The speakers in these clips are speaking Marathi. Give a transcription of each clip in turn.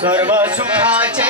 सर्व सुखाचे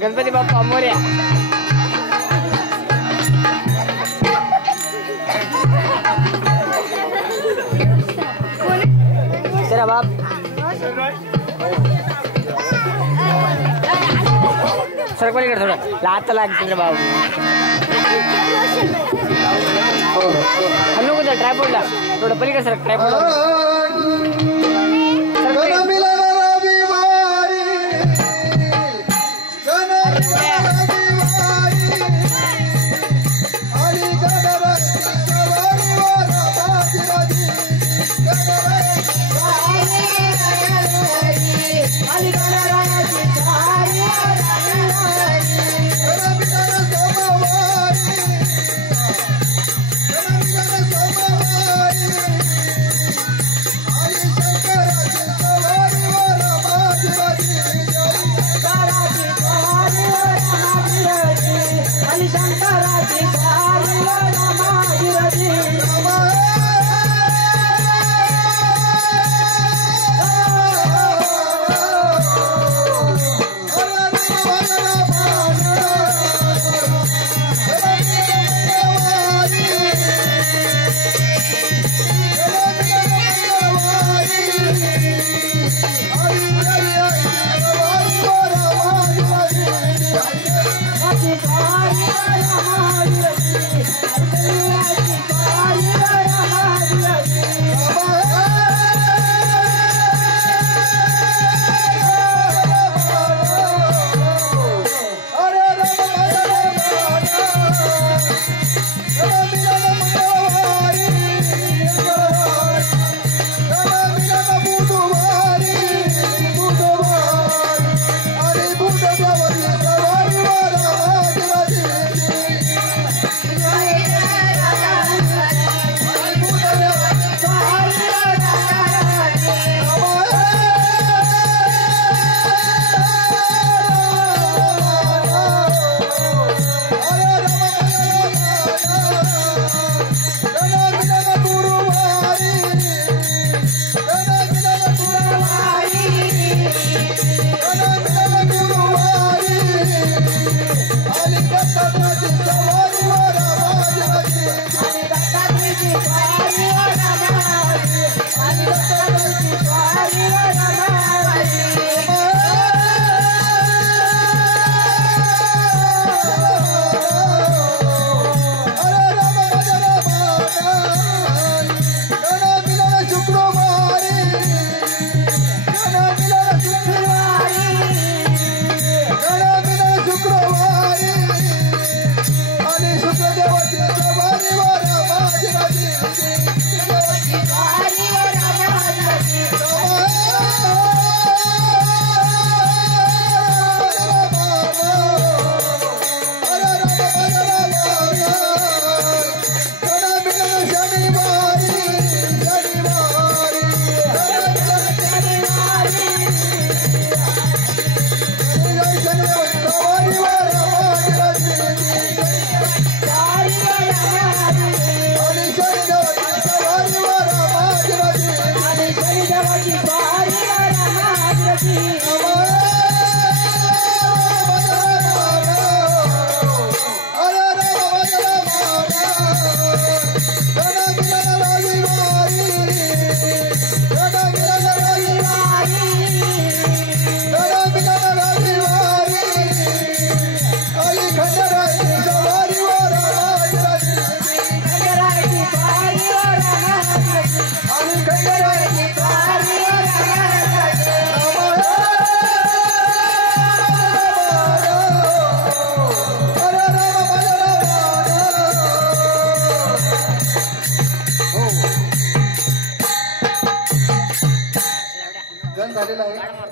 गणपती बाप्पा मोरया. तेरा बाप सर पलीकडे थोडं लात लागते रे बाबू. हल्लो कुठं ट्रायपॉडला थोडं पलीकडे सर ट्रायपॉड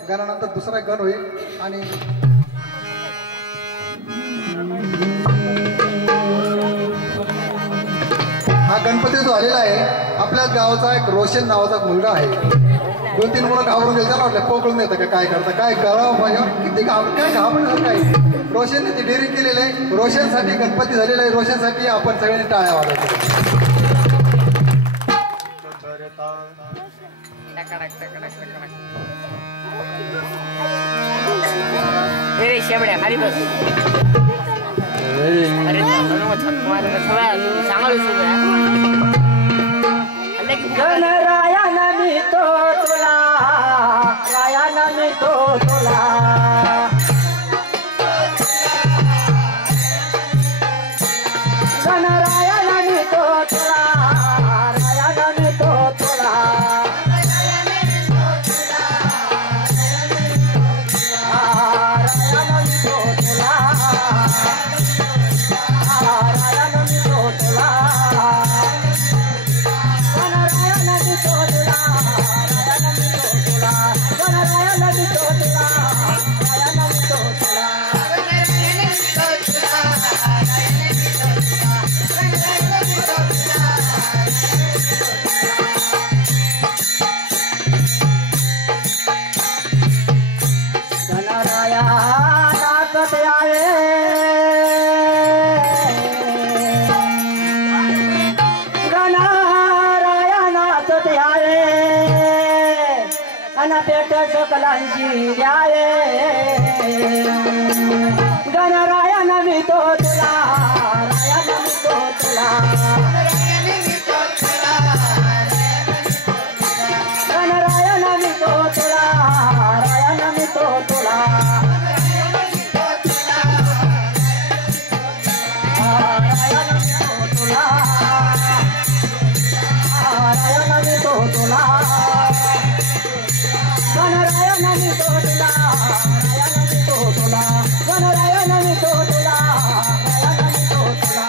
गाण्यानंतर दुसरा गण होईल आणि हा गणपती जो आलेला आहे आपल्याच गावाचा एक रोशन नावाचा मुलगा आहे. 2-3 मुलं घाबरून गेले त्याला वाटलं पोकळून येतं काय करता काय करावं पाहिजे किती काय घाबरणार काय. रोशनने ती डेअरिंग केलेलं आहे. रोशनसाठी गणपती झालेला आहे. रोशनसाठी आपण सगळ्यांनी टाळ्या वाजवायच्या. शेमड्या खाली बस. अरे गणरायानं मी तो तुला रायानं मी तो तुला गणरायानं मी तो तुला रायानं मी तो तुला पेट सकलांची द्यावे गणरायानं मी तो तुला रायानं मी तो तुला गणरायानं मी तो तुला रायानं मी तो तुला रायानं मी तो तुला रायानं मी तो तुला गणरायानं मी तो तुला रायानं मी तो तुला गणरायानं मी तो तुला रायानं मी तो तुला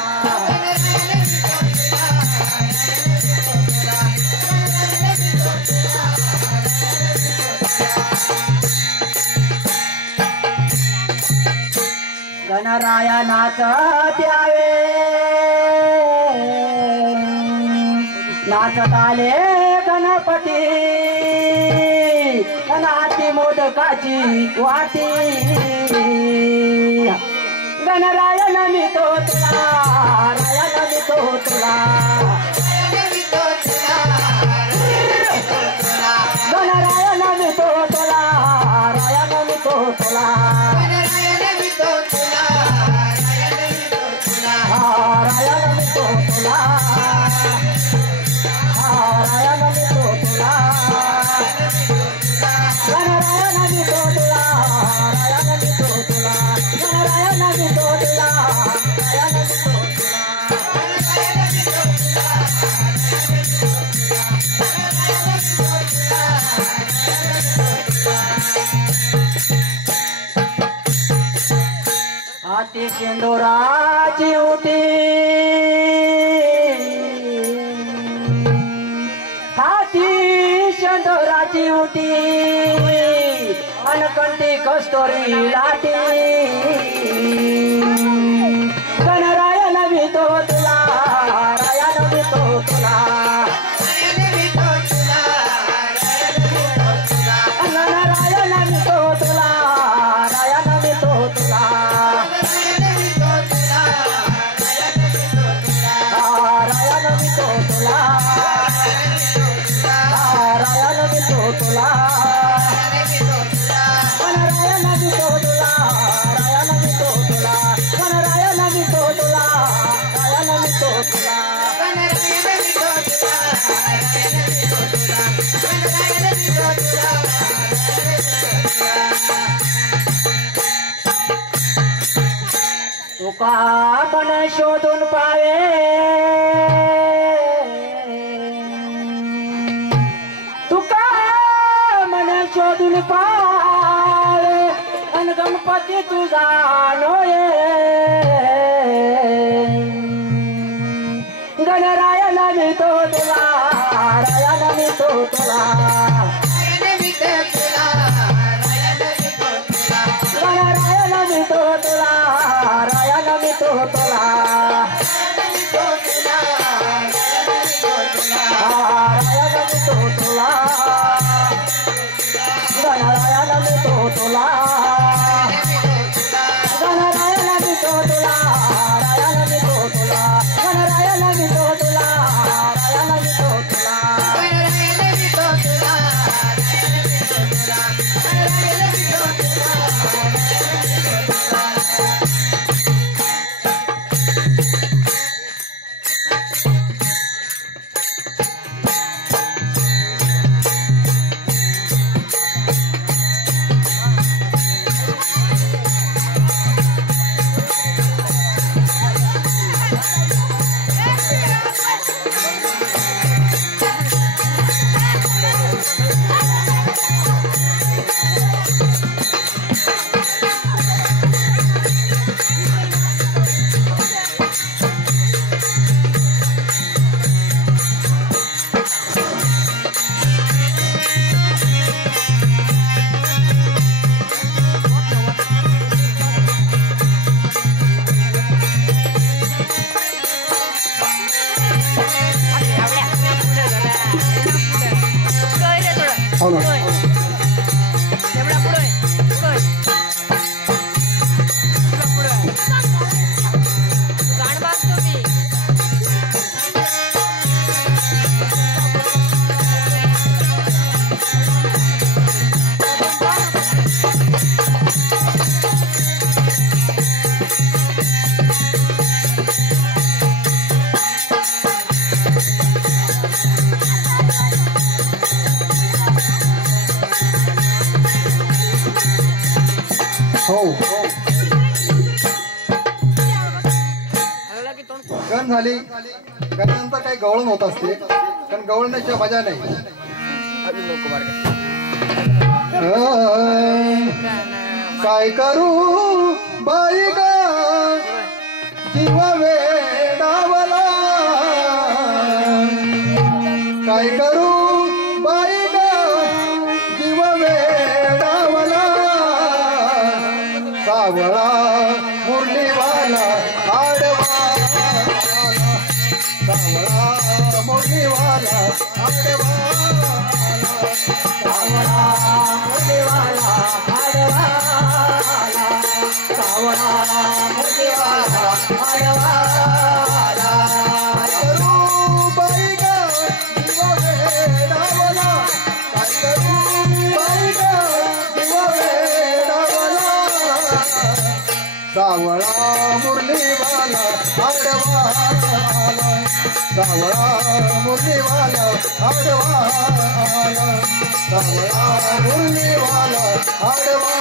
गणरायानाचं द्यावे नाचत आले गणपती नाती मोदकाची वाटी गणरायानं मी तो तुला रायानं मी तो तुला गणरायानं मी तो तुला रायानं मी तो तुला रायानं मी तो तुला रायानं मी तो तुला गणरायानं मी तो तुला रायानं मी तो तुला गणरायानं मी तो तुला रायानं मी तो हाती शेंदुराची होती हाती शेंदुराची होती अनकंठी कस्तुरी लाटी गणरायानं मी तो तुला रायानं मी तो तुला गणरायानं मी तो तुला रायानं मी तो तुला रायानं मी तो तुला रायानं मी तो तुला रायानं मी तो तुला गणरायानं मी तो तुला रायानं मी तो तुला रायानं मी तो तुला रायानं मी तो तुला रायानं मी तो तुला तुका मन शोधून पावे तुका मन शोधून पावे अन गणपती तुझा नोये गणरायानं मी तो तुला रायानं मी तो तुला तोला गण झाली गणानंतर काही गवळण होत असते कारण गवळण्याची मजा नाही. काय करू बाई ग जीव वेडावला काय करू बाई ग जीव वेडावला सावळा मुरलीवाला आडवा सावळा मुरलीवाला आडवा सावळा मुरलीवाला आडवा सावळा मुरलीवाला आडवा करू बाई ग जीव वेडावला काय करू बाई ग जीव वेडावला सावळा मुरलीवाला आडवा सावळा मुरलीवाला आडवा सावळा मुरलीवाला आडवा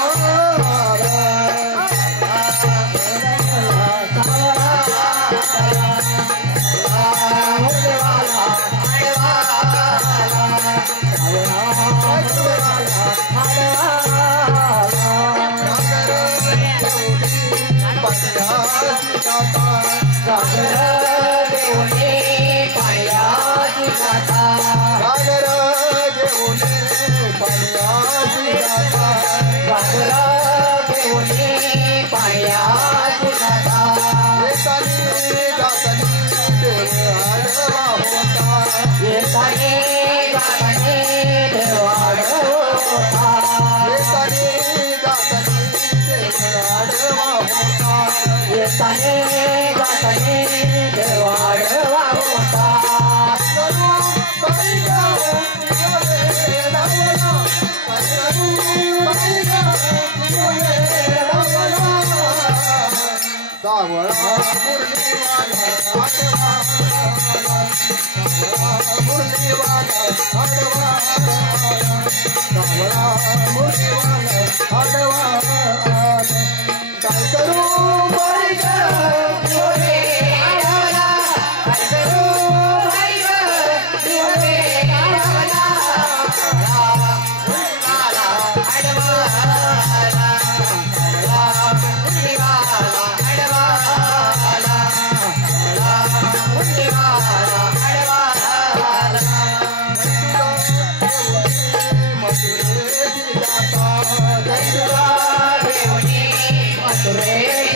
Ray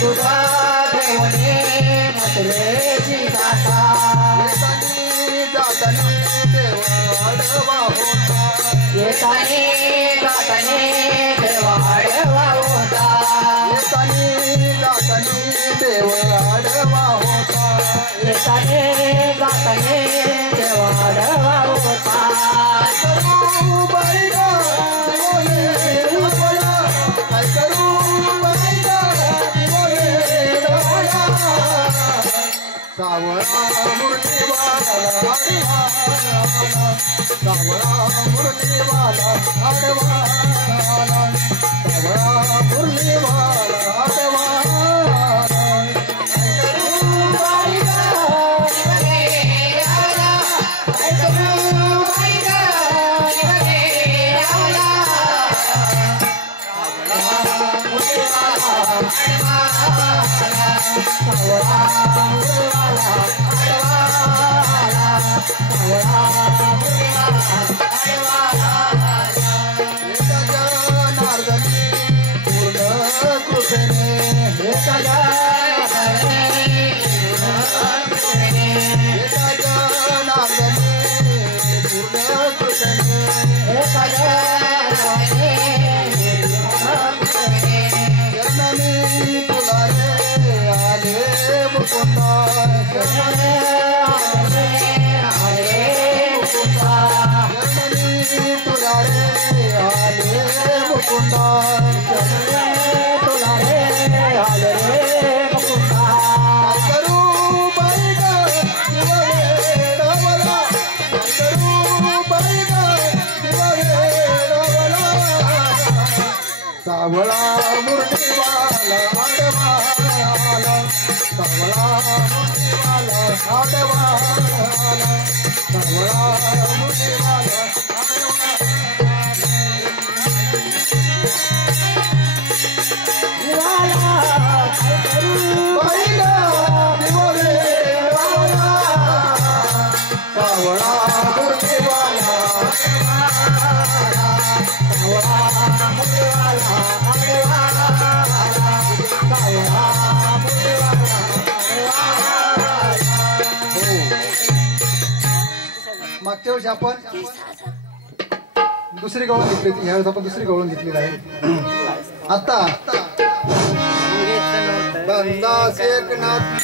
तुझा ठेवणे म्हटलेची जाता जातानी देव आडवा होता येताने जाताने देव आडवा होता येतानी जातानी देव आडवा होता येताने जाताने देव आडवा होता करू बाई ग बोले बोला काय करू बाई ग बोले बोला सावळा मुरलीवाला सावळा मुरलीवाला आडवाला सावळा मुरलीवाला आडवाला सावळा मुरलीवाला आडवाला सावळा मुरलीवाला आडवाला सावळा मुरलीवाला मागच्या वर्षी आपण दुसरी गवळण घेतली होती, ह्यावेळेस आपण दुसरी गवळण घेतली आहे. आता बंदास एकनाथ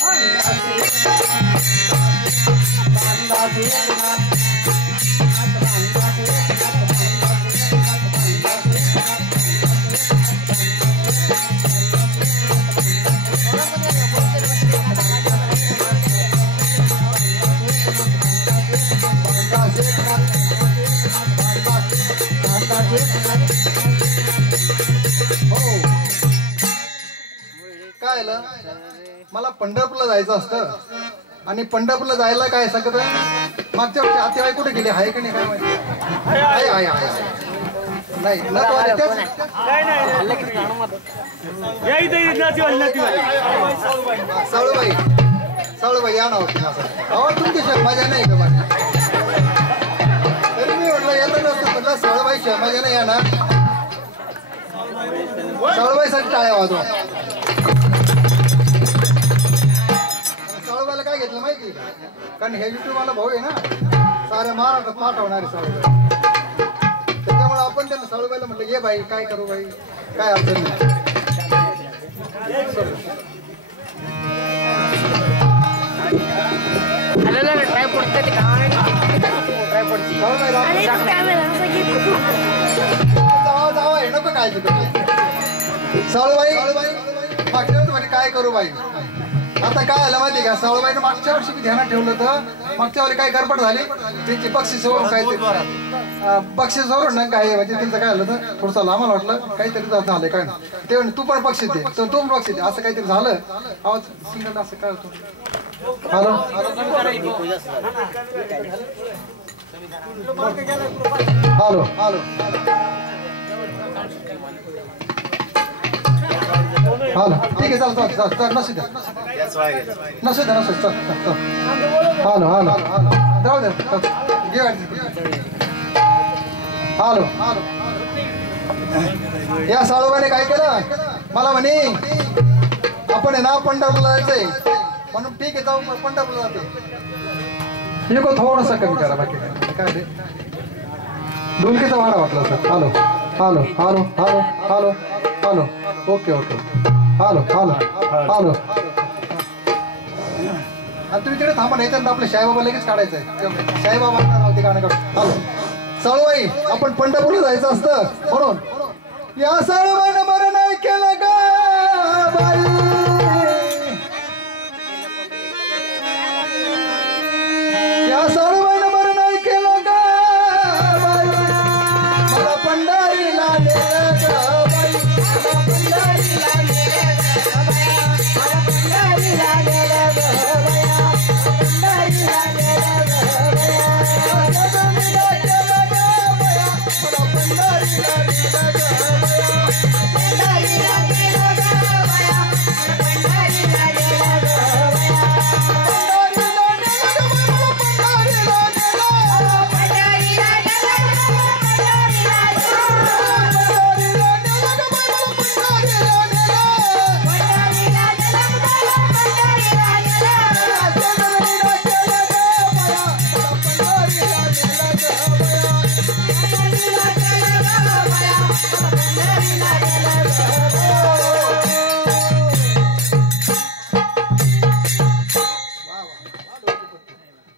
काय आलं, मला पंढरपूरला जायचं असतं आणि पंढरपूरला जायला काय सगळं मागच्या वर्षी आतेबाई कुठे गेली आहे की नाही काय माहिती. नाही साळूबाई साळूबाई या ना होती अहो तुमची मजा नाही का माझ्या तरी मी म्हटलं येतं नसतं म्हटलं साळूबाई मजा नाही येणार. साळूबाईसाठी टाळ्या वाजवा. साळूबाईला काय घेतलं माहिती कारण हे युट्यूब वाला भाऊ आहे ना साऱ्या महाराष्ट्रात पाठवणारे साळूबाई, त्याच्यामुळे आपण त्यांना साळूबाईला म्हटलं ये बाई काय करू बाई काय अडचण नाही. जावा हे नको काय साळूबाई मागच्या वर्षी काय करू बाई. आता काय आलं माहिती का साळूबाईनं मागच्या वर्षी मी ध्यानात ठेवलं होतं. मागच्या वेळी काय गडबड झाली त्यांची बक्षीसवरून काय बक्षीसवरून ना काय म्हणजे त्यांचं काय झालं तर थोडंसं लांबला वाटलं काहीतरी झालं काय ना ते तू पण बक्षीस दे तर तू पण बक्षीस दे असं काहीतरी झालं. आवाज सिंगल असं काय होतं. हॅलो हॅलो हॅलो हॅलो ठीक आहे चाल चाल चाल नसू द्या नसू द्या नसू चल हॅलो हॅलो जाऊ द्या घे हॅलो या साळूबाईने काय केलं मला म्हणे आपण आहे ना पंढरपूरला जायचंय म्हणून ठीक आहे जाऊ पंढरपूरला जाते नको थोडंसं कमी करा बाकी काय ते ढोलकीचा भाडा वाटला sir hello hello hello hello hello hello okay okay hello hello hello आणि तुम्ही तिकडे थांबा नाही तर आपल्या साईबाबा लगेच काढायचं आहे साईबाबा ते गाणं काढू हॅलो साळूबाई आपण पंढरपूरला जायचं असतं म्हणून या साळूबाईनं बरं नाही केलं का बाई या साळूबाईनं बरं नाही केलं का बाई मला पंढरीला नेलं ग बाई मला पंढरीला नेलं ग बाया मला पंढरीला नेलं ग बाया पंढरीला नेलं ग बाया मला पंढरीला नेलं ग बाया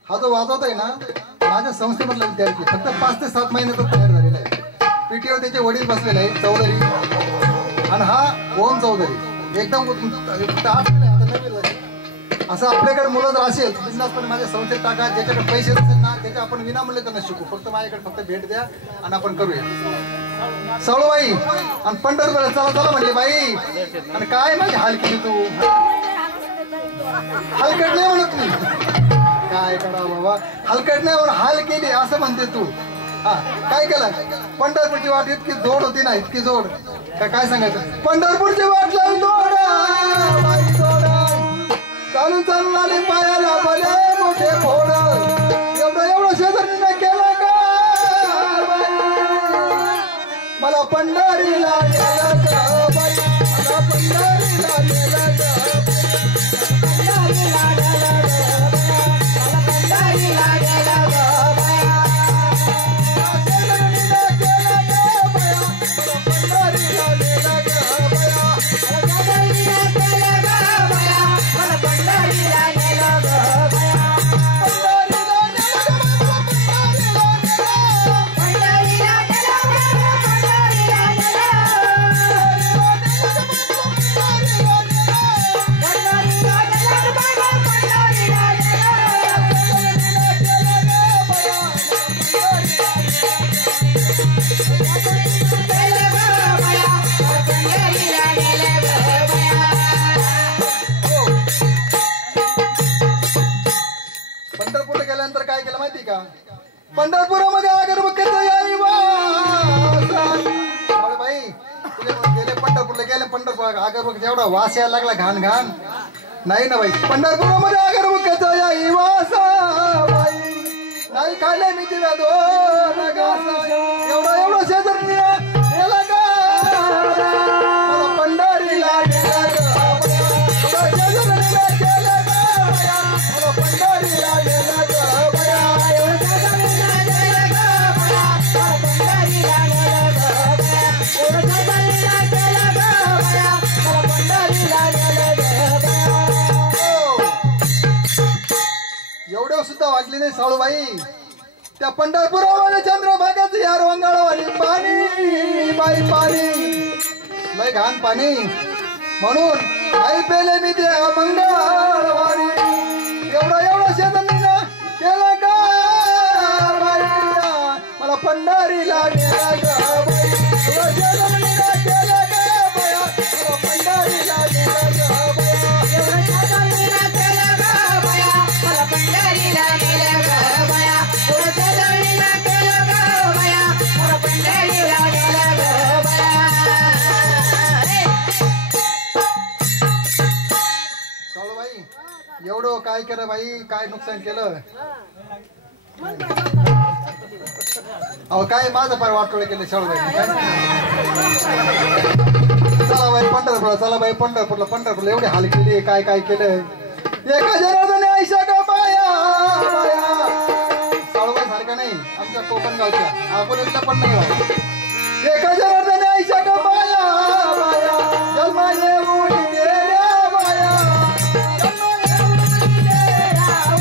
हा जो वाजवत आहे ना माझ्या संस्थेमधला विद्यार्थी फक्त 5 ते 7 महिन्यातच तयार झालेला आहे पीटीओ त्याचे वडील बसलेले आहे चौधरी आणि हा ओम चौधरी एकदम असं आपल्याकडे मुलं जर असेल पण माझ्या संस्थेत टाका ज्याच्याकडे पैसे नसेल ना त्याच्या आपण विनामूल्य त्यांना शिकू फक्त माझ्याकडे फक्त भेट द्या आणि आपण करूया साळूबाई आणि पंढरपूरला चला चला म्हणले बाई आणि काय माझी हाल केली तू हलकट नाही म्हणत मी काय करा बाबा हलकट नाही म्हणून हाल केली असं म्हणते तू हा काय केलं पंढरपूरची वाट इतकी जोड होती ना इतकी जोड काय सांगायचं पंढरपूरची वाट लावून चालून चालून आले पायाला भले मोठे फोड एवढं शेजारीने केलं का मला पंढरीला नेलं ग बाई मला पंढरीला नेलं ग पंढरपूरला गेल्यानंतर काय केलं माहिती का पंढरपुरामध्ये अगरबत्तीचा याई बाई गेले पंढरपूरला गेले पंढरपूर अगरबत्ती एवढा वास यायला लागला घाण घाण नाही ना बाई पंढरपुरामध्ये अगरबत्तीचा याई बाई नाही खाल्ले मी तिला दोन एवढा एवढा शेजारी गेला का मला पंढरीला एवढं सुद्धा वाटली नाही साळूबाई त्या पंढरपुरामध्ये चंद्रभागाचं यार वंगाळवाणी पाणी बाई पाणी लय घाण पाणी म्हणून आई पेले मी ते मंगळवारी एवढं शेजारीला केलं का मला पंढरीला गेला ग बाई शेजारीला केलं का बया मला पंढरीला गेला ग एवढं काय केलं बाई काय नुकसान केलं अहो काय माझं पार वाटोळे केलं शाळू बाई चला बाई पंढरपूरला चला बाई पंढरपूरला एवढे हाल केले काय काय केलंय एका जनार्दने आयशा का बाया साळूबाई सारख्या नाही आमच्या कोकण गावच्या अकोल्यातल्या पण नाही एका जनार्दने आयशा का बाया जन्मा येऊन गेल्या बाया जन्मा येऊन गेल्या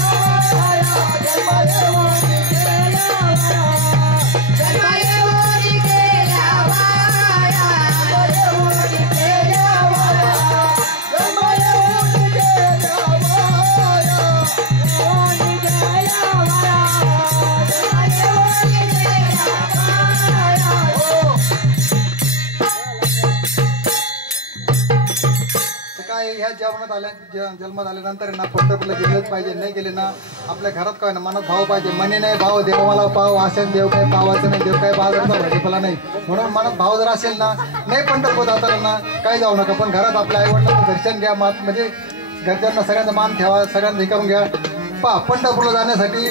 ह्या जन्मात आल्यानंतर ना पंढरपूरला गेलंच पाहिजे नाही गेले ना आपल्या घरात काय ना मनात भाव पाहिजे मने नाही भाव देव मला पाव असेल देव काय पावाचं नाही देव काय बाजारचा भाजीपाला नाही म्हणून मनात भाव जर असेल ना नाही पंढरपूर जाताना ना काय जाऊ नका पण घरात आपल्या आईवडिलांचं दर्शन घ्या म्हणजे घरच्यांना सगळ्यांचा मान ठेवा सगळ्यांना हे करून घ्या पंढरपूरला जाण्यासाठी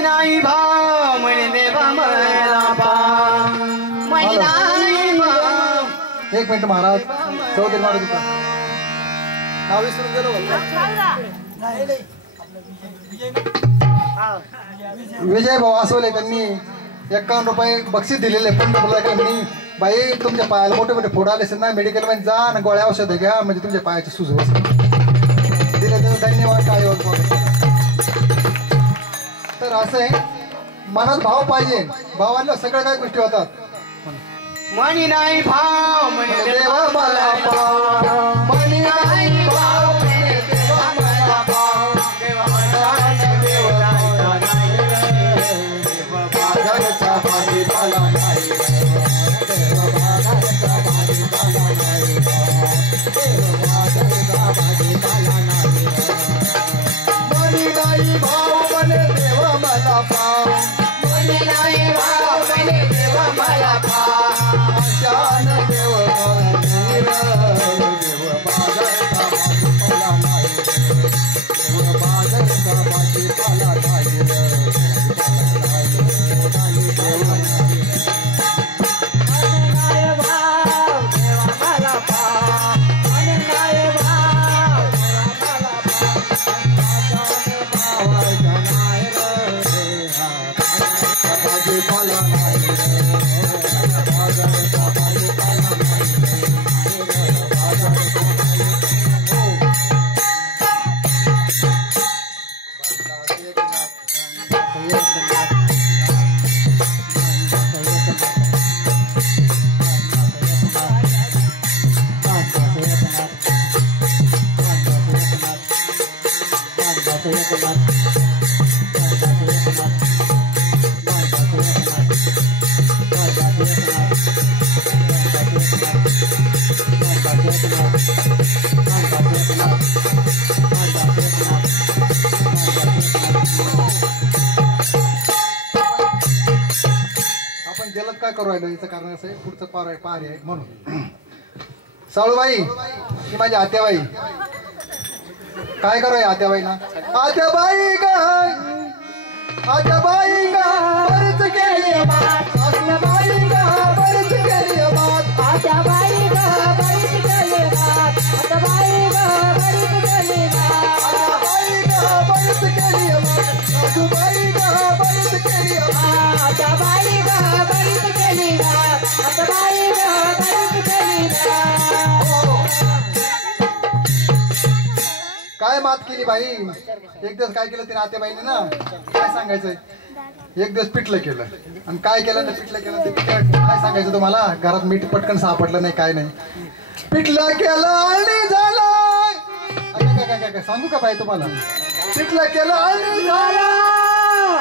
नाही भाव म्हणे देवा मला पाव म्हणे नाही भाव. एक मिनिट महाराज चौधरी महाराज होता नाव विसरून गेलो विजय भाऊ आसवले त्यांनी 51 रुपये बक्षीस दिलेले पंढरपूरला मी बाई तुमच्या पायाला मोठे मोठे फोड आले असेल ना मेडिकल मध्ये जा आणि गोळ्या औषध घ्या म्हणजे तुमच्या पायाची सूज बस दिले धन्यवाद काय तर असं आहे मनात भाव पाहिजे भावाला सगळ्या काही गोष्टी होतात मनी नाही भाव म्हणे देवा मला पाव मनी नाही भाव म्हणे देवा मला पाव देवा मला देवा बाजारचा भाजीपाला नाही देवा बाजारचा भाजीपाला नाही देवा बाजारचा भाजीपाला नाही मनी नाही भाव म्हणे देवा मला पाव मनी नाही भाव म्हणे देवा मला पाव जान देव देव बाजारचा भाजीपाला नाही देव बाजारचा भाजीपाला नाही आपण जलद काय करू राहिलो याचं कारण असं आहे पुढचं पार आहे म्हणून साळूबाई ही माझी आत्याबाई काय करूया आत्याबाई ना आत्याबाई काय आत्याबाई का बरच केली बात आत्याबाई का बरच केली बात आत्याबाई का बरच केली बात आत्याबाई का बरच केली बात आत्याबाई का बरच केली बात सासूबाई का बरच केली बात आत्याबाई का बरच केली बात आत्याबाई का बरच केली बात. काय मात केली बाई एक दिवस काय केलं तिने आत्याबाईने ना काय सांगायचंय एक दिवस पिठलं केलं आणि काय केलं ना पिठलं केलं ते काय सांगायचं तुम्हाला घरात मीठ पटकन सापडलं नाही काय नाही पिठलं केलं आणि झालं काय सांगू का बाई तुम्हाला पिठलं केलं आणि झालं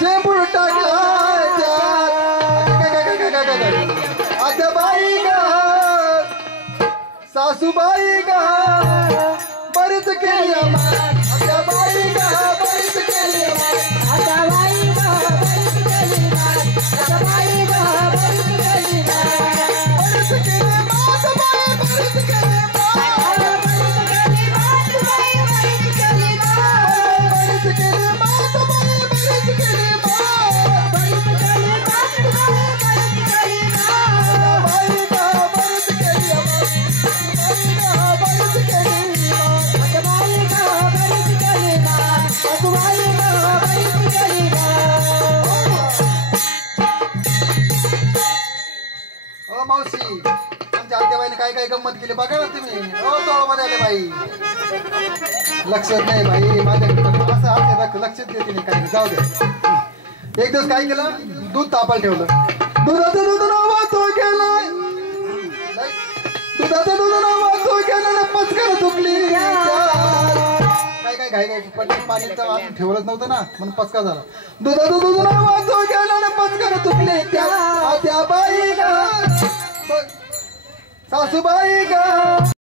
शेंबूड टाकला आत्याबाई का सासूबाई का बरीच केली आत्याबाई का बरीच केली आत्याबाई का बरच केली बात आत्याबाई का बरच केली बात बरीच केली मातबाई बरीच केली बरच केली बात बाई बरच केली बात बरीच केली मातबाई बरीच केली बरच केली बात बाई मावशी आमच्या आत्याबाईने काय काय गंमत केली बघा ना तुम्ही हो तोळमध्ये आले बाई लक्षात नाही बाई माझ्या असं लक्षात देते नाही काही जाऊ दे एक दिवस काय केलं दूध तापायला ठेवलं दुधाचं दूध वाहतो केलं दुधाचं दूध वाहतो केलं पचकर चुकली काय काय घाई घाई पाणी तर ठेवलंच नव्हतं ना म्हणून पचका झाला दुधाचं दूध वाहतो केलं पचकर चुकली त्या बाई सासूबाई गा